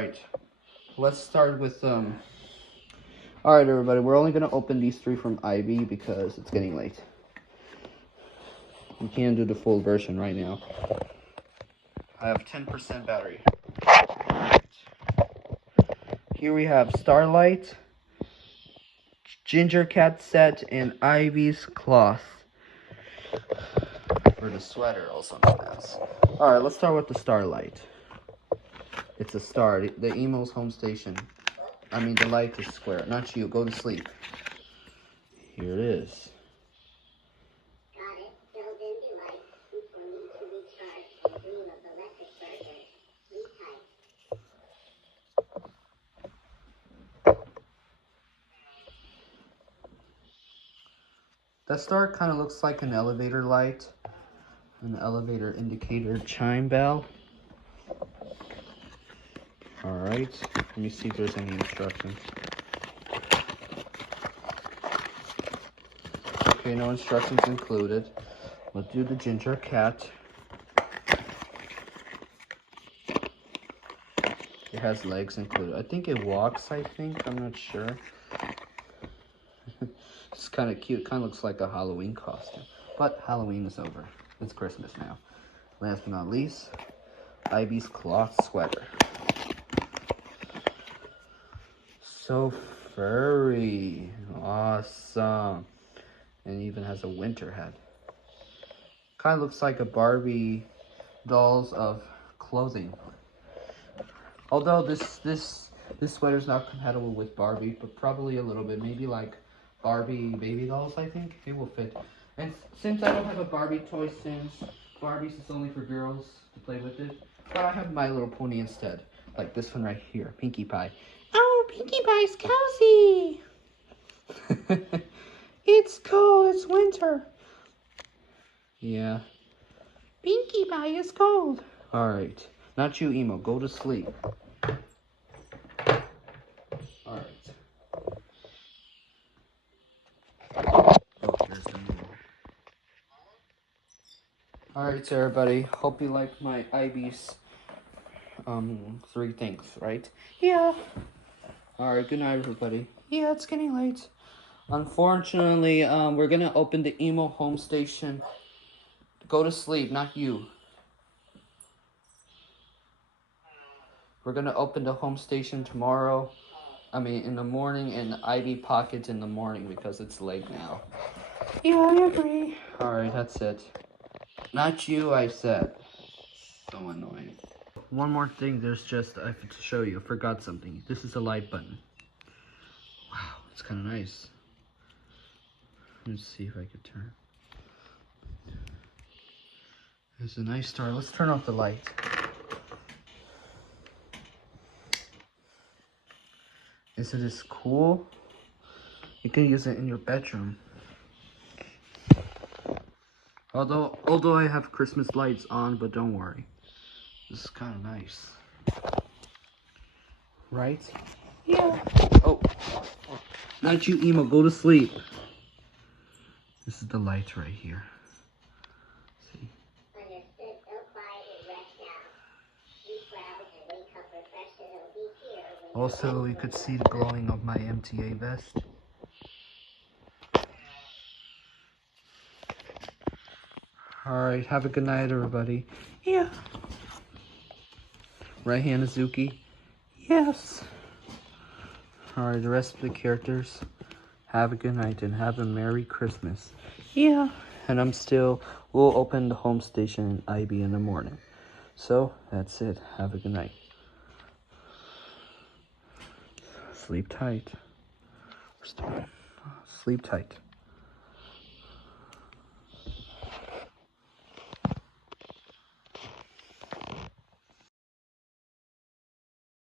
right. Let's start with Alright everybody, we're only gonna open these 3 from AIBI because it's getting late. We can't do the full version right now. I have 10% battery. Right. Here we have Starlight, Ginger Cat set, and Ivy's cloth. For the sweater, also known as. Alright, let's start with the Starlight. It's a star. The emo's home station. I mean, the light is square. Not you. Go to sleep. Here it is. Got it. Build in device. Will need to recharge and dream of electric burger. Retype. That star kind of looks like an elevator light. An elevator indicator chime bell. Alright. Let me see if there's any instructions. Okay, no instructions included. Let's do the ginger cat. It has legs included. I think it walks, I'm not sure. It's kind of cute. Kind of looks like a Halloween costume. But Halloween is over. It's Christmas now. Last but not least, Ivy's cloth sweater. So furry. Awesome. And it even has a winter hat. Kind of looks like a Barbie dolls of clothing. Although this sweater's not compatible with Barbie, but probably a little bit. Maybe like Barbie baby dolls, I think. It will fit. And since I don't have a Barbie toy since Barbie's is only for girls to play with it, but I have My Little Pony instead. Like this one right here, Pinkie Pie. Oh, Pinkie Pie's cozy. It's cold, it's winter. Yeah. Pinkie Pie is cold. Alright. Not you, Emo. Go to sleep. Alright. Oh, there's the moon. Alright, everybody. Hope you like my IB's 3 things, right? Yeah. Alright, good night, everybody. Yeah, it's getting late. Unfortunately, we're gonna open the emo home station. Go to sleep, not you. We're gonna open the home station tomorrow. I mean, in the morning, and Ivy Pockets in the morning because it's late now. Yeah, I agree. Alright, that's it. Not you, I said. So annoying. One more thing, I have to show you. I forgot something. This is a light button. Wow, it's kind of nice. Let's see if I could turn. There's a nice star. Let's turn off the light. Isn't this cool? You can use it in your bedroom. Although I have Christmas lights on, but don't worry. This is kind of nice. Right? Yeah. Oh. Not you, Emo. Go to sleep. This is the light right here. See? Understood. So quiet and rest now. Sleep well and wake up refreshed, and it'll be here. Also, you could see the glowing of my MTA vest. Alright, have a good night, everybody. Yeah. Right hand Azuki? Yes. Alright, the rest of the characters, have a good night and have a Merry Christmas. Yeah. And we'll open the home station in IB in the morning. So, that's it. Have a good night. Sleep tight. Sleep tight.